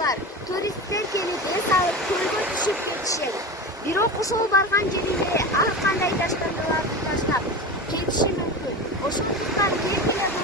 бар. Туристтер келип эс алып көлгө түшүп кетишет. Бирок ошол барган жеринде ар кандай таштандыларды таштап кетиши мүмкүн. Ошондуктан белгилүү